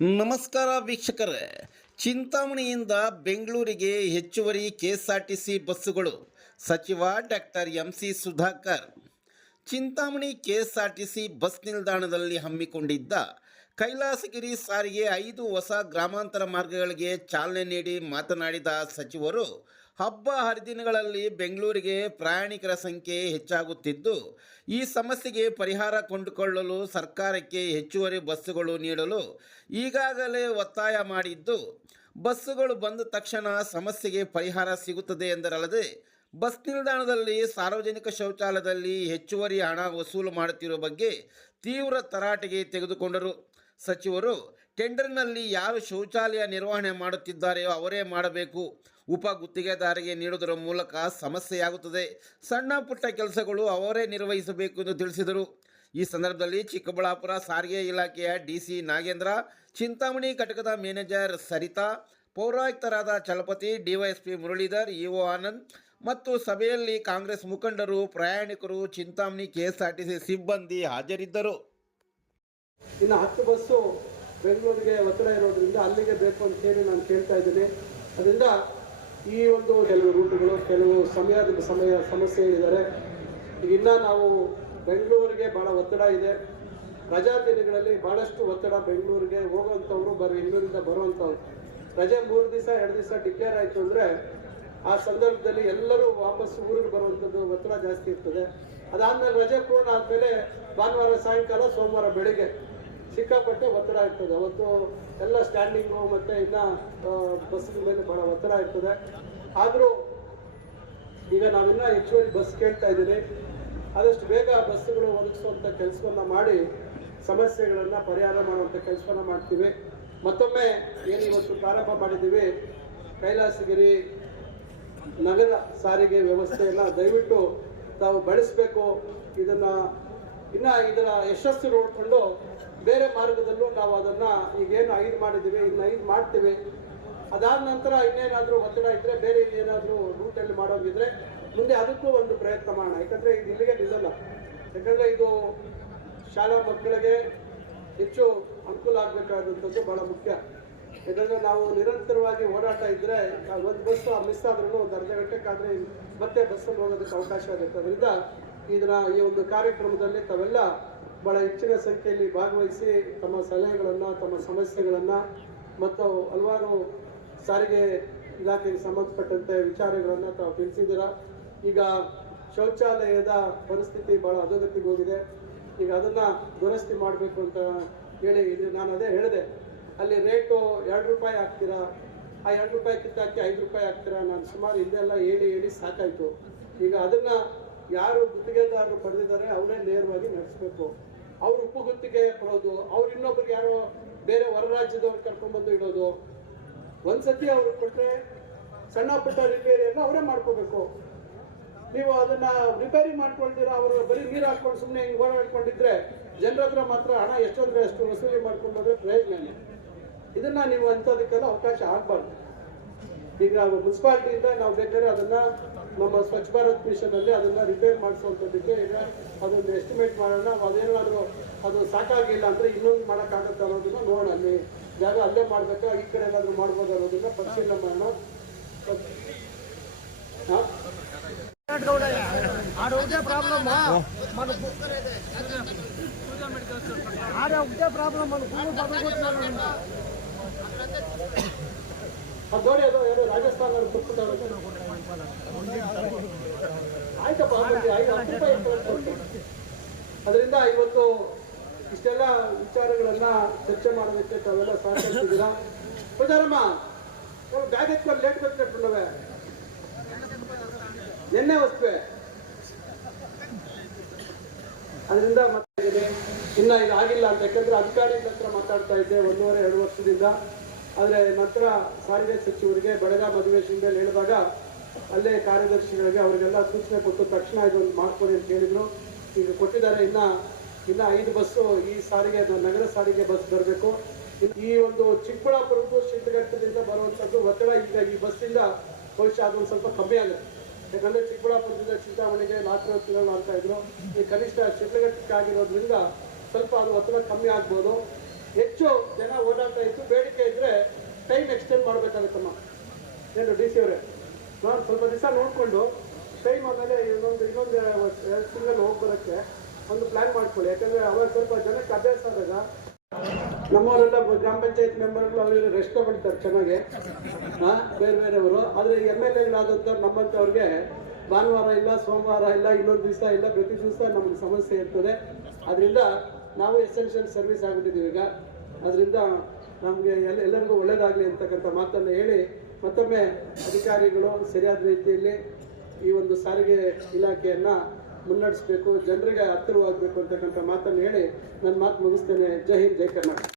ನಮಸ್ಕಾರ ವೀಕ್ಷಕರೇ. ಚಿಂತಾಮಣಿಯಿಂದ ಬೆಂಗಳೂರಿಗೆ ಹೆಚ್ಚುವರಿ ಕೆಎಸ್ಆರ್ಟಿಸಿ ಬಸ್ಸುಗಳು. ಸಚಿವ doctor MC Sudhakar. Chintamani KSRTC bus ನಿಲ್ದಾಣದಲ್ಲಿ ಹಮ್ಮಿಕೊಂಡಿದ್ದ ಕೈಲಾಸಗಿರಿ ಸಾರಿಗೆ 5 ಹೊಸ ಗ್ರಾಮಾಂತರ ಮಾರ್ಗಗಳಿಗೆ ಚಾಲನೆ ನೀಡಿ ಮಾತನಾಡಿದ ಸಚಿವರು, ಹಬ್ಬ ಹರಿದಿನಗಳಲ್ಲಿ ಬೆಂಗಳೂರಿಗೆ ಪ್ರಯಾಣಿಕರ ಸಂಖ್ಯೆ ಹೆಚ್ಚಾಗುತ್ತಿದ್ದು, ಈ ಸಮಸ್ಯೆಗೆ ಪರಿಹಾರ ಕಂಡುಕೊಳ್ಳಲು ಸರ್ಕಾರಕ್ಕೆ ಹೆಚ್ಚುವರಿ ಬಸ್ಸುಗಳು ನೀಡಲು ಈಗಾಗಲೇ ಒತ್ತಾಯ ಮಾಡಿದ್ದು, ಬಸ್ಸುಗಳು ಬಂದ ತಕ್ಷಣ ಸಮಸ್ಯೆಗೆ ಪರಿಹಾರ ಸಿಗುತ್ತದೆ ಎಂದರಲ್ಲದೆ, ಬಸ್ ನಿಲ್ದಾಣದಲ್ಲಿ ಸಾರ್ವಜನಿಕ ಶೌಚಾಲಯದಲ್ಲಿ ಹೆಚ್ಚುವರಿ ಹಣ ವಸೂಲು ಮಾಡುತ್ತಿರುವ ಬಗ್ಗೆ ತೀವ್ರ ತರಾಟೆಗೆ ತೆಗೆದುಕೊಂಡರು. ಸಚಿವರು, ಟೆಂಡರ್ನಲ್ಲಿ ಯಾರು ಶೌಚಾಲಯ ನಿರ್ವಹಣೆ ಮಾಡುತ್ತಿದ್ದಾರೆಯೋ ಅವರೇ ಮಾಡಬೇಕು. ಉಪ ಗುತ್ತಿಗೆದಾರರಿಗೆ ನೀಡುವುದರ ಮೂಲಕ ಸಮಸ್ಯೆಯಾಗುತ್ತದೆ. ಸಣ್ಣ ಪುಟ್ಟ ಕೆಲಸಗಳು ಅವರೇ ನಿರ್ವಹಿಸಬೇಕು ಎಂದು ತಿಳಿಸಿದರು. ಈ ಸಂದರ್ಭದಲ್ಲಿ ಚಿಕ್ಕಬಳ್ಳಾಪುರ ಸಾರಿಗೆ ಇಲಾಖೆಯ ಡಿಸಿ ನಾಗೇಂದ್ರ, ಚಿಂತಾಮಣಿ ಘಟಕದ ಮ್ಯಾನೇಜರ್ ಸರಿತಾ, ಪೌರಾಯುಕ್ತರಾದ ಚಲಪತಿ, ಡಿವೈಎಸ್ಪಿ ಮುರಳೀಧರ್, ಇಒ ಆನಂದ್ ಮತ್ತು ಸಭೆಯಲ್ಲಿ ಕಾಂಗ್ರೆಸ್ ಮುಖಂಡರು, ಪ್ರಯಾಣಿಕರು, ಚಿಂತಾಮಣಿ ಕೆಎಸ್ಆರ್ಟಿಸಿ ಸಿಬ್ಬಂದಿ ಹಾಜರಿದ್ದರು. ಇನ್ನು 10 ಬಸ್ಸು ಬೆಂಗಳೂರಿಗೆ ಒತ್ತಡ ಇರೋದ್ರಿಂದ ಅಲ್ಲಿಗೆ ಬೇಕು ಅಂತ ಹೇಳಿ ನಾನು ಕೇಳ್ತಾ ಇದ್ದೀನಿ. ಅದರಿಂದ ಈ ಒಂದು ಕೆಲವು ರೂಟುಗಳು, ಕೆಲವು ಸಮಸ್ಯೆ ಹೇಳಿದ್ದಾರೆ. ಇನ್ನು ನಾವು ಬೆಂಗಳೂರಿಗೆ ಭಾಳ ಒತ್ತಡ ಇದೆ. ರಜಾ ದಿನಗಳಲ್ಲಿ ಭಾಳಷ್ಟು ಒತ್ತಡ. ಬೆಂಗಳೂರಿಗೆ ಹೋಗುವಂಥವ್ರು ಬೆಂಗಳೂರಿಂದ ಬರುವಂಥವ್ರು ರಜೆ 3 ದಿವಸ 2 ದಿವಸ ಡಿಕ್ಲೇರ್ ಆಯಿತು ಅಂದರೆ ಆ ಸಂದರ್ಭದಲ್ಲಿ ಎಲ್ಲರೂ ವಾಪಸ್ ಊರಿಗೆ ಬರುವಂಥದ್ದು ಒತ್ತಡ ಜಾಸ್ತಿ ಇರ್ತದೆ. ಅದಾದಮೇಲೆ ರಜೆ ಪೂರ್ಣ ಆದಮೇಲೆ ಭಾನುವಾರ ಸಾಯಂಕಾಲ, ಸೋಮವಾರ ಬೆಳಿಗ್ಗೆ ಸಿಕ್ಕಾಪಟ್ಟೆ ಒತ್ತಡ ಇರ್ತದೆ. ಅವತ್ತು ಎಲ್ಲ ಸ್ಟ್ಯಾಂಡಿಂಗು ಮತ್ತು ಇನ್ನು ಬಸ್ಸಿನ ಮೇಲೆ ಭಾಳ ಒತ್ತಡ ಇರ್ತದೆ. ಆದರೂ ಈಗ ನಾವಿನ್ನೂ ಹೆಚ್ಚುವರಿ ಬಸ್ ಕೇಳ್ತಾ ಇದ್ದೀನಿ. ಆದಷ್ಟು ಬೇಗ ಬಸ್ಸುಗಳು ಒದಗಿಸುವಂಥ ಕೆಲಸವನ್ನು ಮಾಡಿ ಸಮಸ್ಯೆಗಳನ್ನು ಪರಿಹಾರ ಮಾಡುವಂಥ ಕೆಲಸವನ್ನು ಮಾಡ್ತೀವಿ. ಮತ್ತೊಮ್ಮೆ ಏನು ಇವತ್ತು ಪ್ರಾರಂಭ ಮಾಡಿದ್ದೀವಿ, ಕೈಲಾಸಗಿರಿ ನಗರ ಸಾರಿಗೆ ವ್ಯವಸ್ಥೆಯನ್ನು ದಯವಿಟ್ಟು ತಾವು ಬಳಸಬೇಕು. ಇದರ ಯಶಸ್ಸು ನೋಡಿಕೊಂಡು ಬೇರೆ ಮಾರ್ಗದಲ್ಲೂ ನಾವು ಅದನ್ನು ಈಗೇನು 5 ಮಾಡಿದ್ದೀವಿ, ಇನ್ನು 5 ಮಾಡ್ತೀವಿ. ಅದಾದ ನಂತರ ಇನ್ನೇನಾದರೂ ಒತ್ತಡ ಇದ್ದರೆ, ಬೇರೆ ಏನಾದರೂ ರೂಟಲ್ಲಿ ಮಾಡೋಂಗಿದ್ರೆ ಮುಂದೆ ಅದಕ್ಕೂ ಒಂದು ಪ್ರಯತ್ನ ಮಾಡೋಣ. ಯಾಕಂದರೆ ಇದು ಇಲ್ಲಿಗೆ ನಿಲ್ಲಲ್ಲ. ಯಾಕಂದರೆ ಇದು ಶಾಲಾ ಮಕ್ಕಳಿಗೆ ಹೆಚ್ಚು ಅನುಕೂಲ ಆಗಬೇಕಾದಂಥದ್ದು ಭಾಳ ಮುಖ್ಯ. ಯಾಕಂದರೆ ನಾವು ನಿರಂತರವಾಗಿ ಓಡಾಟ ಇದ್ದರೆ ಒಂದು ಬಸ್ಸು ಮಿಸ್ ಆದ್ರೂ ಒಂದು ಅರ್ಧ ಗಂಟೆಗಾದರೆ ಮತ್ತೆ ಬಸ್ಸಲ್ಲಿ ಹೋಗೋದಕ್ಕೆ ಅವಕಾಶ ಆಗುತ್ತೆ. ಅದರಿಂದ ಈ ಒಂದು ಕಾರ್ಯಕ್ರಮದಲ್ಲಿ ತಾವೆಲ್ಲ ಭಾಳ ಹೆಚ್ಚಿನ ಸಂಖ್ಯೆಯಲ್ಲಿ ಭಾಗವಹಿಸಿ ತಮ್ಮ ಸಲಹೆಗಳನ್ನು, ತಮ್ಮ ಸಮಸ್ಯೆಗಳನ್ನು ಮತ್ತು ಹಲವಾರು ಸಾರಿಗೆ ಇಲಾಖೆಗೆ ಸಂಬಂಧಪಟ್ಟಂತೆ ವಿಚಾರಗಳನ್ನು ತಾವು ತಿಳಿಸಿದ್ದೀರಾ. ಈಗ ಶೌಚಾಲಯದ ಪರಿಸ್ಥಿತಿ ಭಾಳ ಅಧೋಗತಿಗೆ ಹೋಗಿದೆ. ಈಗ ಅದನ್ನು ದುರಸ್ತಿ ಮಾಡಬೇಕು ಅಂತ ಹೇಳಿ ನಾನು ಅದೇ ಹೇಳಿದೆ. ಅಲ್ಲಿ ರೇಟು 2 ರೂಪಾಯಿ ಹಾಕ್ತೀರಾ, ಆ 2 ರೂಪಾಯಿ ಕಿತ್ತಾಕಿ 5 ರೂಪಾಯಿ ಹಾಕ್ತೀರಾ. ನಾನು ಸುಮಾರು ಇಲ್ಲೆಲ್ಲ ಹೇಳಿ ಸಾಕಾಯಿತು. ಈಗ ಅದನ್ನು ಯಾರು ಗುತ್ತಿಗೆದಾರರು ಪಡೆದಿದ್ದಾರೆ ಅವರೇ ನೇರವಾಗಿ ನಡೆಸಬೇಕು. ಅವರು ಉಪು ಗುತ್ತಿಗೆ ಕೊಡೋದು, ಅವ್ರು ಇನ್ನೊಬ್ರಿಗೆ ಯಾರೋ ಬೇರೆ ಹೊರ ರಾಜ್ಯದವ್ರು ಕರ್ಕೊಂಡ್ಬಂದು ಇಡೋದು, ಒಂದ್ಸತಿ ಅವ್ರು ಕೊಟ್ಟರೆ ಸಣ್ಣ ಪುಟ್ಟ ರಿಪೇರಿಯನ್ನು ಅವರೇ ಮಾಡ್ಕೋಬೇಕು. ನೀವು ಅದನ್ನು ರಿಪೇರಿ ಮಾಡ್ಕೊಳ್ತೀರಾ, ಅವರು ಬರೀ ನೀರು ಹಾಕ್ಕೊಂಡು ಸುಮ್ಮನೆ ಹಿಂಗೆ ಓಡಾಡ್ಕೊಂಡಿದ್ರೆ ಜನರ ಹತ್ರ ಮಾತ್ರ ಹಣ ಎಷ್ಟೊಂದ್ರೆ ಅಷ್ಟು ವಸೂಲಿ ಮಾಡ್ಕೊಂಡ್ರೆ ಪ್ರಯೋಜನ. ಇದನ್ನು ನೀವು ಅಂಥದಕ್ಕೆಲ್ಲ ಅವಕಾಶ ಆಗಬಾರ್ದು. ಈಗ ಮುನ್ಸಿಪಾಲಿಟಿಯಿಂದ ನಾವು ಬೇಕಾದ್ರೆ ಅದನ್ನು ನಮ್ಮ ಸ್ವಚ್ಛ ಭಾರತ್ ಮಿಷನಲ್ಲಿ ಅದನ್ನು ರಿಪೇರ್ ಮಾಡಿಸುವಂಥದ್ದಕ್ಕೆ ಈಗ ಅದೊಂದು ಎಸ್ಟಿಮೇಟ್ ಮಾಡೋಣ. ಅದೇನಾದರೂ ಅದು ಸಾಕಾಗಿಲ್ಲ ಅಂದರೆ ಇನ್ನೊಂದು ಮಾಡೋಕ್ಕಾಗತ್ತೆ ಅನ್ನೋದನ್ನ ನೋಡೋಣ. ಅಲ್ಲಿ ಜಾಗ ಅಲ್ಲೇ ಮಾಡಬೇಕಾ, ಈ ಕಡೆ ಏನಾದರೂ ಮಾಡ್ಬೋದು ಅನ್ನೋದನ್ನ ಪರಿಶೀಲನೆ ಮಾಡೋಣ. ನೋಡಿ, ಅದು ಏನೋ ರಾಜಸ್ಥಾನದಲ್ಲಿ ಆಯ್ತಪ್ಪ, 10 ರೂಪಾಯಿ. ಅದರಿಂದ ಇವತ್ತು ಇಷ್ಟೆಲ್ಲ ವಿಚಾರಗಳನ್ನ ಚರ್ಚೆ ಮಾಡೋದಕ್ಕೆ ತಾವೆಲ್ಲ ಸಹಕರಿಸಿದ್ದೀರಾ. ಪ್ರಚಾರಮ್ಮ ಬ್ಯಾಗ್ ಎತ್ಕೊಂಡು ಲೇಟ್ ಕಟ್ಕೊಂಡವೆ ಎಣ್ಣೆ ವಸ್ತುವೆ. ಅದರಿಂದ ಮತ್ತೆ ಇನ್ನು ಇದು ಆಗಿಲ್ಲ ಅಂತ. ಯಾಕಂದ್ರೆ ಅಧಿಕಾರಿಗಳ ಹತ್ರ ಮಾತಾಡ್ತಾ ಇದ್ದೆ 1.5-2 ವರ್ಷದಿಂದ. ಆದರೆ ನಂತರ ಸಾರಿಗೆ ಸಚಿವರಿಗೆ ಬೆಳಗಾವಿ ಅಧಿವೇಶನದಲ್ಲಿ ಹೇಳಿದಾಗ ಅಲ್ಲೇ ಕಾರ್ಯದರ್ಶಿಗಳಿಗೆ ಅವರಿಗೆಲ್ಲ ಸೂಚನೆ ಕೊಟ್ಟು ತಕ್ಷಣ ಇದೊಂದು ಮಾಡ್ಕೊಳ್ಳಿ ಅಂತ ಹೇಳಿದ್ರು. ಈಗ ಕೊಟ್ಟಿದ್ದಾರೆ. ಇನ್ನು 5 ಬಸ್ಸು ಈ ಸಾರಿಗೆ, ನಗರ ಸಾರಿಗೆ ಬಸ್ ಬರಬೇಕು. ಈ ಒಂದು ಚಿಕ್ಕಬಳ್ಳಾಪುರದ್ದು ಶಿಡ್ಲಘಟ್ಟದಿಂದ ಬರುವಂಥದ್ದು ಒತ್ತಡ ಈಗ ಈ ಬಸ್ಸಿಂದ ಬಹುಶಃ ಅದೊಂದು ಸ್ವಲ್ಪ ಕಮ್ಮಿ ಆಗುತ್ತೆ. ಯಾಕಂದರೆ ಚಿಕ್ಕಬಳ್ಳಾಪುರದಿಂದ ಚಿಂತಾಮಣಿಗೆ 4 ಕಿಲೋ ಅಂತ ಇದ್ರು. ಈ ಕನಿಷ್ಠ ಶಿಡ್ಲಘಟ್ಟಕ್ಕಾಗಿರೋದ್ರಿಂದ ಸ್ವಲ್ಪ ಅದು ಒತ್ತಡ ಕಮ್ಮಿ ಆಗ್ಬೋದು. ಹೆಚ್ಚು ಜನ ಓಡಾಟ ಇತ್ತು, ಬೇಡಿಕೆ ಇದ್ದರೆ ಟೈಮ್ ಎಕ್ಸ್ಟೆಂಡ್ ಮಾಡಬೇಕಾಗುತ್ತಮ್ಮ. ಏನು ಡಿ ಸಿ ಅವರೇ, ನಾನು ಸ್ವಲ್ಪ ದಿವಸ ನೋಡಿಕೊಂಡು ಟೈಮ್ ಆಮೇಲೆ ಇನ್ನೊಂದು 2 ತಿಂಗಳು ಹೋಗಿ ಬರೋಕ್ಕೆ ಒಂದು ಪ್ಲ್ಯಾನ್ ಮಾಡ್ಕೊಳ್ಳಿ. ಯಾಕಂದರೆ ಅವಾಗ ಸ್ವಲ್ಪ ಜನಕ್ಕೆ ಅಭ್ಯಾಸ ಆದಾಗ ನಮ್ಮವರೆಲ್ಲ ಗ್ರಾಮ ಪಂಚಾಯತ್ ಮೆಂಬರ್ಗಳು ಅವರೆಲ್ಲ ರೆಸ್ಟ್ ತಗೊಳ್ತಾರೆ ಚೆನ್ನಾಗಿ, ಬೇರೆ ಬೇರೆಯವರು. ಆದರೆ MLAಗಳಾದಂಥವ್ರು ನಮ್ಮಂಥವ್ರಿಗೆ ಭಾನುವಾರ ಇಲ್ಲ, ಸೋಮವಾರ ಇಲ್ಲ, ಇನ್ನೊಂದು ದಿವಸ ಇಲ್ಲ, ಪ್ರತಿ ದಿವಸ ನಮಗೆ ಸಮಸ್ಯೆ ಇರ್ತದೆ. ಅದರಿಂದ ನಾವು ಎಸೆನ್ಷಿಯಲ್ ಸರ್ವಿಸ್ ಆಗಿಬಿಟ್ಟಿದ್ದೀವಿ ಈಗ. ಅದರಿಂದ ನಮಗೆ ಎಲ್ಲರಿಗೂ ಒಳ್ಳೆಯದಾಗಲಿ ಅಂತಕ್ಕಂಥ ಮಾತನ್ನು ಹೇಳಿ, ಮತ್ತೊಮ್ಮೆ ಅಧಿಕಾರಿಗಳು ಸರಿಯಾದ ರೀತಿಯಲ್ಲಿ ಈ ಒಂದು ಸಾರಿಗೆ ಇಲಾಖೆಯನ್ನು ಮುನ್ನಡೆಸಬೇಕು, ಜನರಿಗೆ ಹತ್ತಿರವಾಗಬೇಕು ಅಂತಕ್ಕಂಥ ಮಾತನ್ನು ಹೇಳಿ ನನ್ನ ಮಾತು ಮುಗಿಸ್ತೇನೆ. ಜೈ ಹಿಂದ್, ಜೈ ಕರ್ನಾಟಕ.